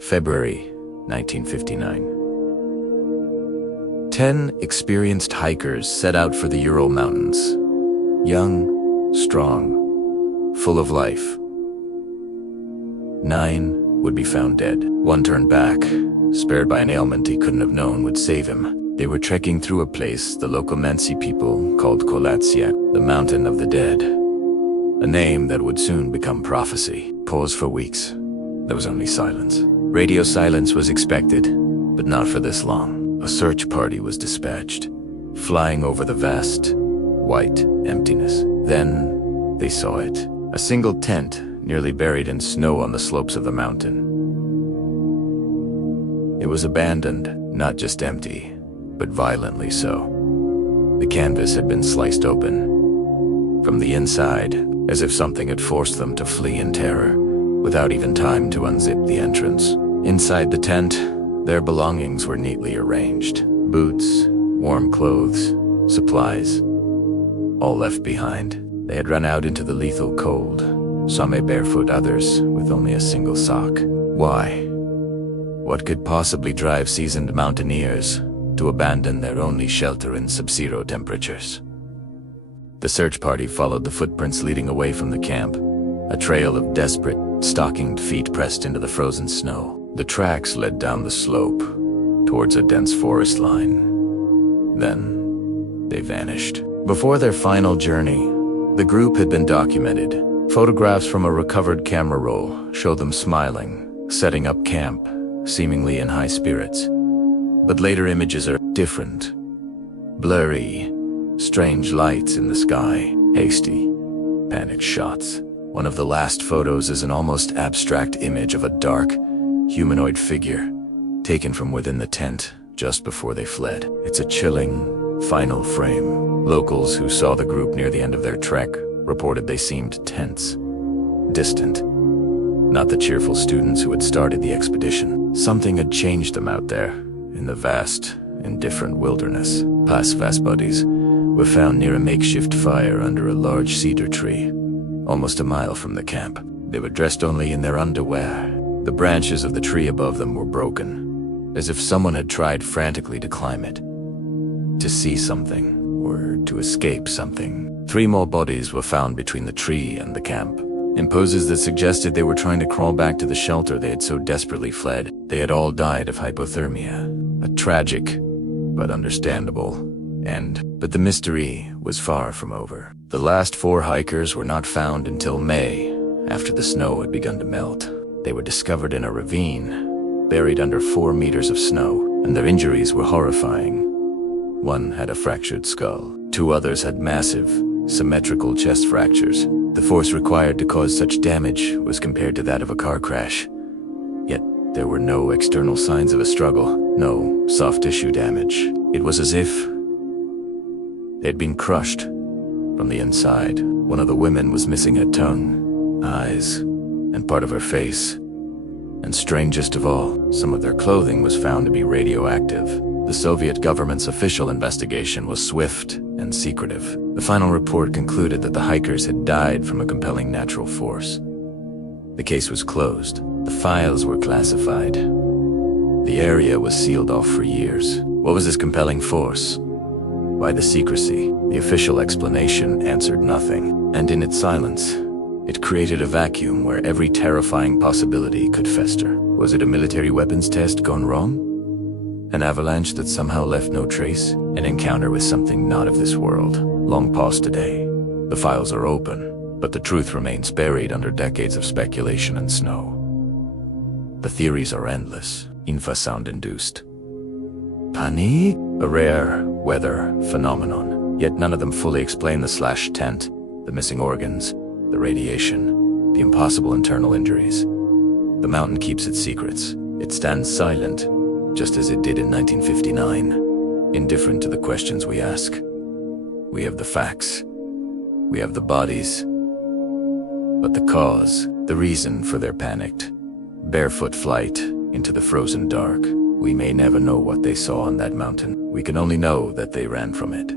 February 1959. 10 experienced hikers set out for the Ural Mountains. Young, strong, full of life. 9 would be found dead. 1 turned back, spared by an ailment he couldn't have known would save him. They were trekking through a place the local Mansi people called Kolatsiak, the Mountain of the Dead. A name that would soon become prophecy. Pause for weeks. There was only silence. Radio silence was expected, but not for this long. A search party was dispatched, flying over the vast, white emptiness. Then they saw it. A single tent, nearly buried in snow on the slopes of the mountain. It was abandoned, not just empty, but violently so. The canvas had been sliced open from the inside, as if something had forced them to flee in terror, without even time to unzip the entrance. Inside the tent, their belongings were neatly arranged. Boots, warm clothes, supplies, all left behind. They had run out into the lethal cold, some barefoot, others with only a single sock. Why? What could possibly drive seasoned mountaineers to abandon their only shelter in sub-zero temperatures? The search party followed the footprints leading away from the camp, a trail of desperate, stockinged feet pressed into the frozen snow. The tracks led down the slope, towards a dense forest line. Then, they vanished. Before their final journey, the group had been documented. Photographs from a recovered camera roll show them smiling, setting up camp, seemingly in high spirits. But later images are different. Blurry, strange lights in the sky, hasty, panicked shots. One of the last photos is an almost abstract image of a dark, humanoid figure, taken from within the tent just before they fled. It's a chilling, final frame. Locals who saw the group near the end of their trek reported they seemed tense, distant. Not the cheerful students who had started the expedition. Something had changed them out there, in the vast, indifferent wilderness. Past fast bodies were found near a makeshift fire under a large cedar tree, almost a mile from the camp. They were dressed only in their underwear. The branches of the tree above them were broken, as if someone had tried frantically to climb it, to see something, or to escape something. 3 more bodies were found between the tree and the camp, in poses that suggested they were trying to crawl back to the shelter they had so desperately fled. They had all died of hypothermia, a tragic, but understandable end. But the mystery was far from over. The last 4 hikers were not found until May, after the snow had begun to melt. They were discovered in a ravine, buried under 4 meters of snow, and their injuries were horrifying. 1 had a fractured skull. 2 others had massive, symmetrical chest fractures. The force required to cause such damage was compared to that of a car crash. Yet there were no external signs of a struggle, no soft tissue damage. It was as if they had been crushed from the inside. One of the women was missing her tongue, eyes, and part of her face. And strangest of all, some of their clothing was found to be radioactive. The Soviet government's official investigation was swift and secretive. The final report concluded that the hikers had died from a compelling natural force. The case was closed. The files were classified. The area was sealed off for years. What was this compelling force? Why the secrecy? The official explanation answered nothing. And in its silence, it created a vacuum where every terrifying possibility could fester. Was it a military weapons test gone wrong? An avalanche that somehow left no trace? An encounter with something not of this world? Long past today. The files are open, but the truth remains buried under decades of speculation and snow. The theories are endless, infrasound-induced. Panic? A rare weather phenomenon, yet none of them fully explain the slashed tent, the missing organs, the radiation, the impossible internal injuries. The mountain keeps its secrets. It stands silent, just as it did in 1959, indifferent to the questions we ask. We have the facts. We have the bodies. But the cause, the reason for their panicked, barefoot flight into the frozen dark, we may never know what they saw on that mountain. We can only know that they ran from it.